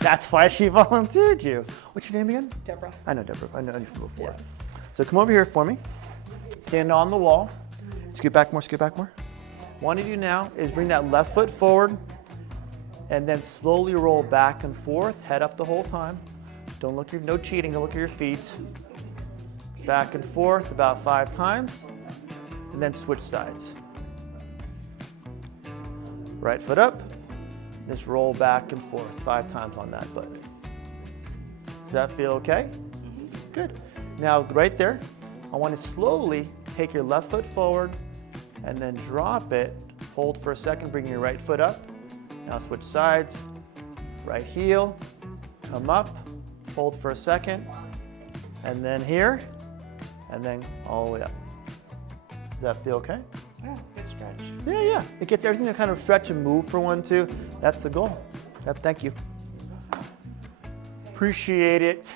That's why she volunteered you. What's your name again? Deborah. I know Deborah. I know you from before. Yes. So come over here for me. Stand on the wall. Scoot back more, scoot back more. What I want to do now is bring that left foot forward and then slowly roll back and forth, head up the whole time. Don't look no cheating, don't look at your feet. Back and forth about 5 times, and then switch sides. Right foot up, just roll back and forth 5 times on that foot. Does that feel okay? Mm-hmm. Good. Now right there, I want to slowly take your left foot forward and then drop it. Hold for a second, bring your right foot up. Now switch sides, right heel, come up, hold for a second, and then here, and then all the way up. Does that feel okay? Yeah, good stretch. Yeah. It gets everything to kind of stretch and move for 1, 2. That's the goal. Thank you. Appreciate it.